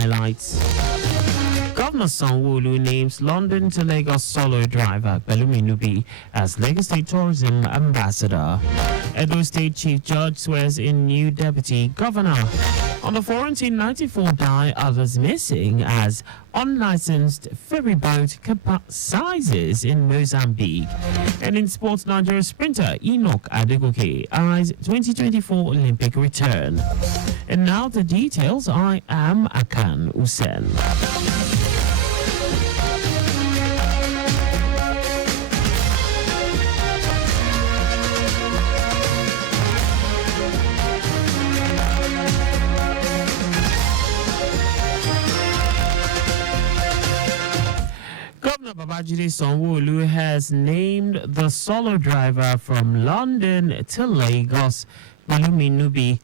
highlights. Governor Sanwo-Olu names London to Lagos solo driver Pelumi Nubi as Lagos State Tourism Ambassador. Edo State Chief Judge swears in new Deputy Governor. On the 494 die, others missing as unlicensed ferry boat capsizes in Mozambique. And in sports, Nigeria sprinter Enoch Adegoke eyes 2024 Olympic return. And now the details. I am Akan Usen. Governor Babajide Sanwo-Olu has named the solo driver from London to Lagos, Pelumi Nubi,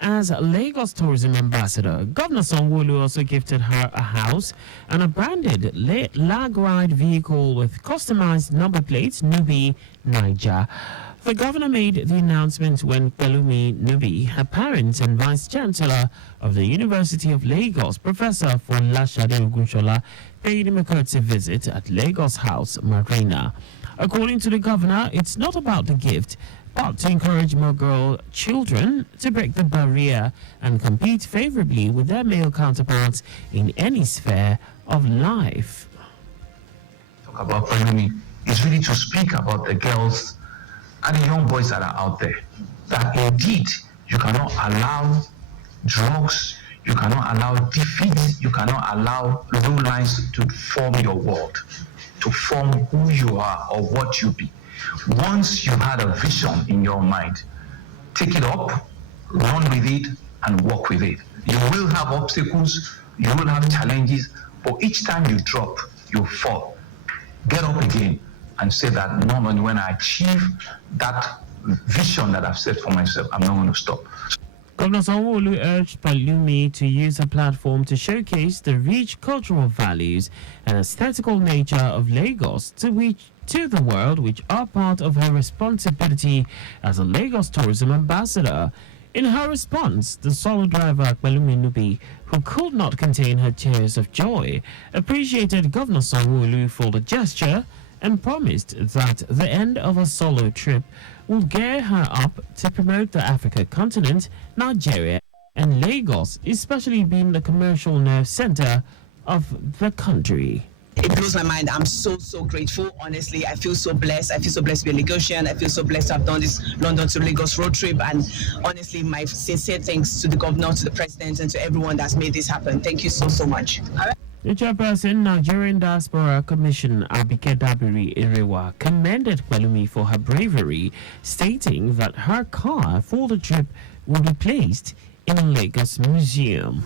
as Lagos Tourism Ambassador. Governor Sanwo-Olu also gifted her a house and a branded lag ride vehicle with customized number plates, Nubi, Niger. The governor made the announcement when Pelumi Nubi, her parents and Vice Chancellor of the University of Lagos, Professor Folashade Ogunshola, paid him a courtesy visit at Lagos House Marina. According to the governor, it's not about the gift, but to encourage more girl children to break the barrier and compete favorably with their male counterparts in any sphere of life. Talk about Pelumi is really to speak about the girls and the young boys that are out there, that indeed you cannot allow drugs, you cannot allow defeat, you cannot allow low lines to form your world, to form who you are or what you be. Once you had a vision in your mind, take it up, run with it, and walk with it. You will have obstacles, you will have challenges, but each time you drop, you fall. Get up again and say that normally when I achieve that vision that I've set for myself, I'm not going to stop. Governor Sanwo-Olu urged Pelumi to use her platform to showcase the rich cultural values and aesthetical nature of Lagos to the world, which are part of her responsibility as a Lagos Tourism Ambassador. In her response, the solo driver Pelumi Nubi, who could not contain her tears of joy, appreciated Governor Sanwo-Olu for the gesture and promised that the end of a solo trip will gear her up to promote the African continent, Nigeria, and Lagos, especially being the commercial nerve center of the country. It blows my mind. I'm so grateful. Honestly, I feel so blessed. I feel so blessed to be a Lagosian. I feel so blessed to have done this London to Lagos road trip. And honestly, my sincere thanks to the governor, to the president, and to everyone that's made this happen. Thank you so much. The chairperson, Nigerian Diaspora Commission, Abike Dabiri Irewa, commended Pelumi for her bravery, stating that her car for the trip will be placed in a Lagos museum.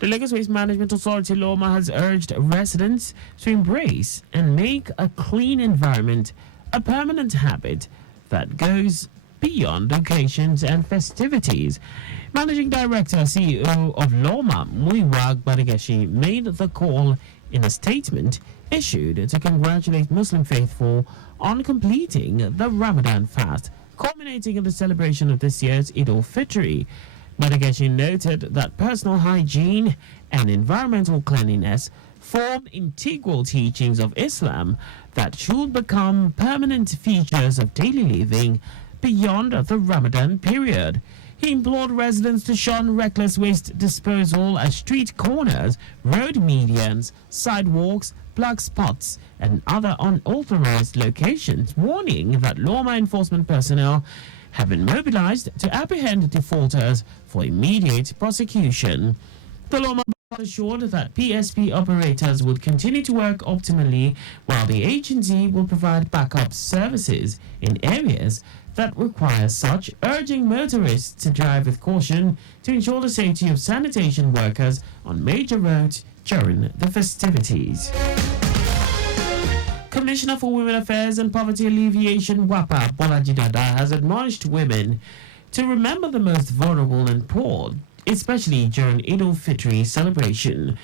The Lagos Waste Management Authority Loma has urged residents to embrace and make a clean environment a permanent habit that goes beyond occasions and festivities. Managing Director, CEO of Loma, Muiwa Gbadageshi, made the call in a statement issued to congratulate Muslim faithful on completing the Ramadan fast, culminating in the celebration of this year's Eid al-Fitr. Gbadageshi noted that personal hygiene and environmental cleanliness form integral teachings of Islam that should become permanent features of daily living beyond the Ramadan period. He implored residents to shun reckless waste disposal at street corners, road medians, sidewalks, plug spots, and other unauthorized locations, warning that law enforcement personnel have been mobilized to apprehend defaulters for immediate prosecution. The Loma assured that PSP operators would continue to work optimally, while the agency will provide backup services in areas that require such, urging motorists to drive with caution to ensure the safety of sanitation workers on major roads during the festivities. Commissioner for Women Affairs and Poverty Alleviation, WAPA, Bolaji Dada, has admonished women to remember the most vulnerable and poor, especially during Eid al-Fitr celebration.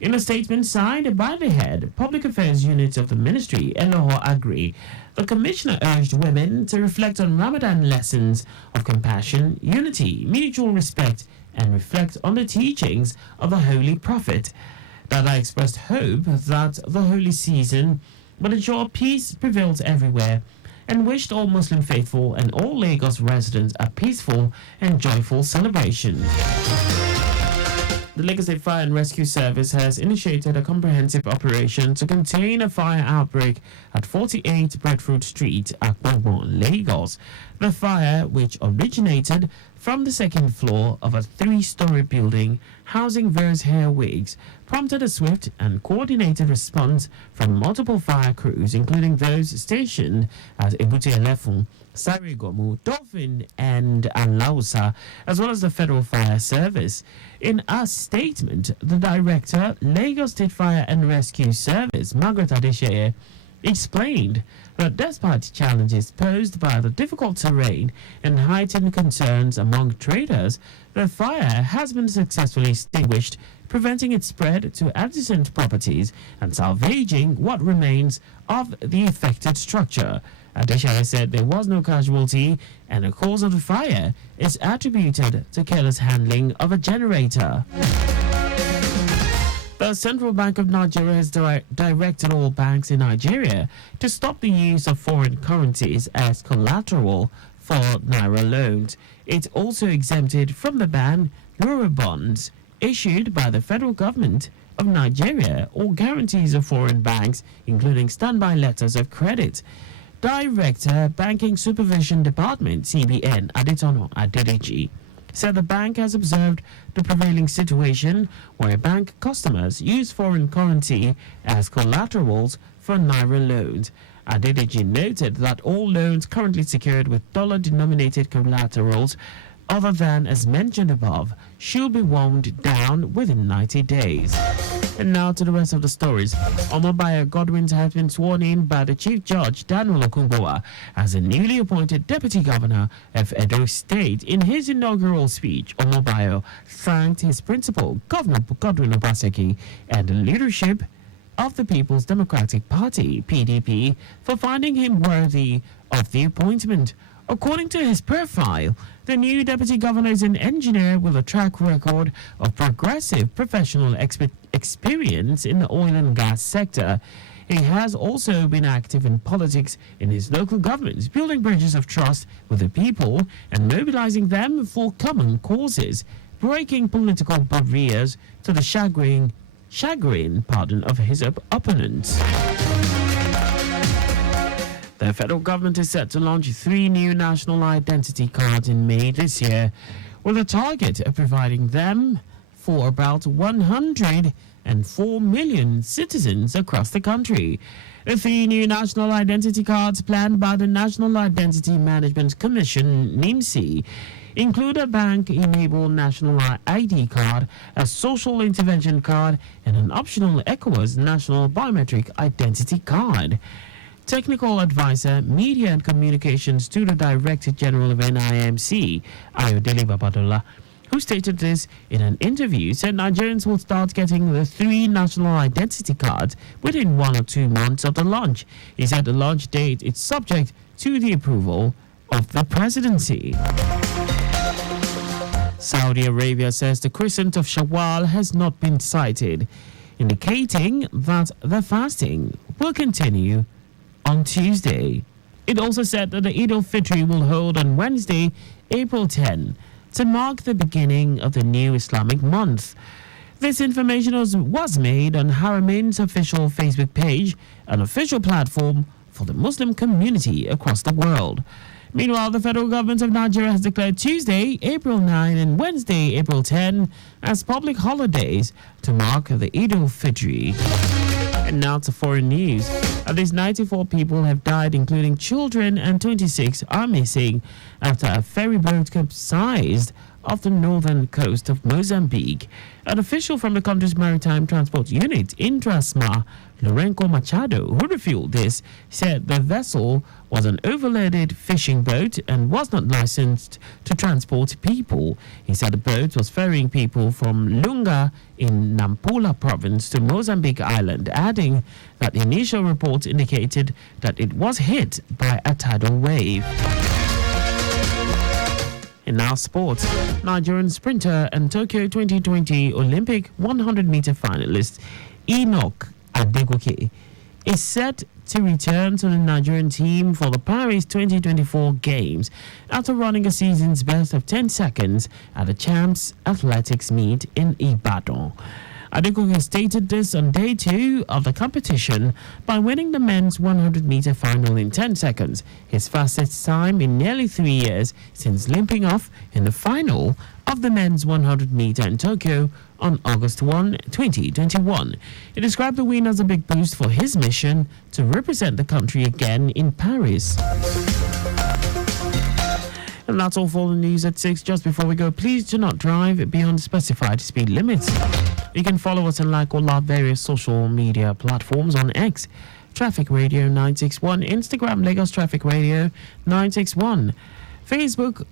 In a statement signed by the head Public Affairs Unit of the Ministry, Eloho Agri, the Commissioner urged women to reflect on Ramadan lessons of compassion, unity, mutual respect, and reflect on the teachings of the Holy Prophet. Dada expressed hope that the holy season will ensure peace prevails everywhere and wished all Muslim faithful and all Lagos residents a peaceful and joyful celebration. The Lagos State Fire and Rescue Service has initiated a comprehensive operation to contain a fire outbreak at 48 Breadfruit Street, Akpobon, Lagos. The fire, which originated from the second floor of a 3-story building housing various hair wigs, prompted a swift and coordinated response from multiple fire crews, including those stationed at Ebute Elefun, Sarigomu, Dolphin, and Alausa, as well as the Federal Fire Service. In a statement, the Director, Lagos State Fire and Rescue Service, Margaret Adesheye, explained that despite challenges posed by the difficult terrain and heightened concerns among traders, the fire has been successfully extinguished, preventing its spread to adjacent properties and salvaging what remains of the affected structure. Adesheye said there was no casualty and the cause of the fire is attributed to careless handling of a generator. The Central Bank of Nigeria has directed all banks in Nigeria to stop the use of foreign currencies as collateral for Naira loans. It also exempted from the ban Eurobonds issued by the federal government of Nigeria or guarantees of foreign banks, including standby letters of credit. Director, Banking Supervision Department, CBN, Adetono Adedeji, said the bank has observed the prevailing situation where bank customers use foreign currency as collaterals for Naira loans. Adedeji noted that all loans currently secured with dollar-denominated collaterals other than as mentioned above should be wound down within 90 days. And now to the rest of the stories. Omobaya Godwin has been sworn in by the Chief Judge Daniel Okunbowa as a newly appointed Deputy Governor of Edo State. In his inaugural speech, Omobayo thanked his principal, Governor Godwin Obaseki, and the leadership of the People's Democratic Party, PDP, for finding him worthy of the appointment. According to his profile, the new deputy governor is an engineer with a track record of progressive professional experience in the oil and gas sector. He has also been active in politics in his local governments, building bridges of trust with the people and mobilizing them for common causes, breaking political barriers to the chagrin of his opponents. The federal government is set to launch 3 new national identity cards in May this year, with a target of providing them for about 104 million citizens across the country. The 3 new national identity cards planned by the National Identity Management Commission, NIMC, include a bank-enabled national ID card, a social intervention card, and an optional ECOWAS national biometric identity card. Technical advisor, media and communications to the Director General of NIMC, Ayodele Babadola, who stated this in an interview, said Nigerians will start getting the 3 national identity cards within 1 or 2 months of the launch. He said the launch date is subject to the approval of the presidency. Saudi Arabia says the crescent of Shawwal has not been sighted, indicating that the fasting will continue on Tuesday. It also said that the Eid al-Fitr will hold on Wednesday, April 10, to mark the beginning of the new Islamic month. This information was made on Haramain's official Facebook page, an official platform for the Muslim community across the world. Meanwhile, the federal government of Nigeria has declared Tuesday, April 9 and Wednesday, April 10 as public holidays to mark the Eid al-Fitr. And now to foreign news. At least 94 people have died, including children, and 26 are missing after a ferry boat capsized off the northern coast of Mozambique. An official from the country's maritime transport unit, Intrasma, Lorenco Machado, who revealed this, said the vessel was an overloaded fishing boat and was not licensed to transport people. He said the boat was ferrying people from Lunga in Nampula province to Mozambique Island, adding that initial reports indicated that it was hit by a tidal wave. In our sports, Nigerian sprinter and Tokyo 2020 Olympic 100-meter finalist Enoch Adegoke is set to return to the Nigerian team for the Paris 2024 Games after running a season's best of 10 seconds at the Champs Athletics meet in Ibadan. Adegoke stated this on day 2 of the competition by winning the men's 100-meter final in 10 seconds, his fastest time in nearly 3 years since limping off in the final of the men's 100-meter in Tokyo on August 1, 2021. He described the win as a big boost for his mission to represent the country again in Paris. And that's all for the news at 6. Just before we go, please do not drive beyond specified speed limits. You can follow us and like all our various social media platforms on X, Traffic Radio 961, Instagram, Lagos Traffic Radio 961, Facebook,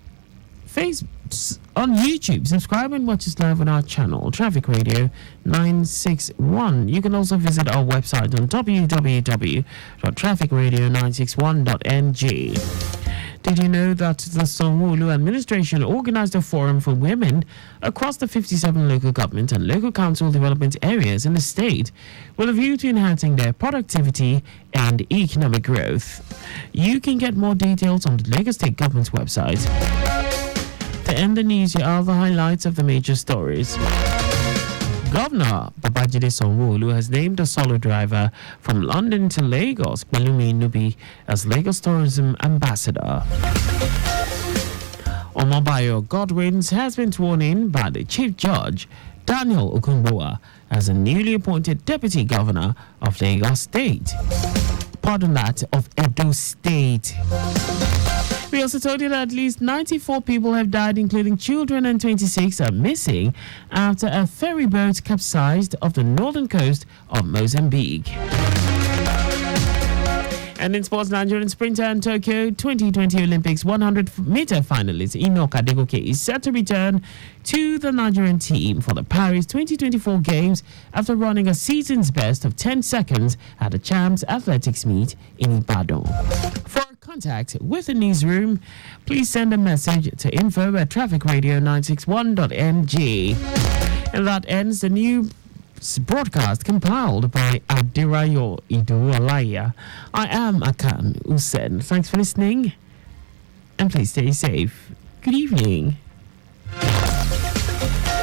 on YouTube. Subscribe and watch us live on our channel, Traffic Radio 961. You can also visit our website on www.trafficradio961.ng. Did you know that the Sanwo-Olu administration organized a forum for women across the 57 local government and local council development areas in the state with a view to enhancing their productivity and economic growth? You can get more details on the Lagos State Government's website. To end the news, here are the highlights of the major stories. Governor Babajide Sanwo-Olu has named a solo driver from London to Lagos, Pelumi Nubi, as Lagos Tourism Ambassador. Omobayo Godwins has been sworn in by the Chief Judge, Daniel Okunboa, as a newly appointed Deputy Governor of Lagos State. Pardon that, of Edo State. We also told you that at least 94 people have died, including children, and 26 are missing after a ferry boat capsized off the northern coast of Mozambique. And in sports, Nigerian sprinter and Tokyo 2020 Olympics 100-meter finalist Enoch Adegoke is set to return to the Nigerian team for the Paris 2024 Games after running a season's best of 10 seconds at the Champs Athletics meet in Ibadan. For contact with the newsroom, please send a message to info@trafficradio961.ng. And that ends the new broadcast compiled by Adirayo Idualaya. I am Akan Usen. Thanks for listening, and please stay safe. Good evening.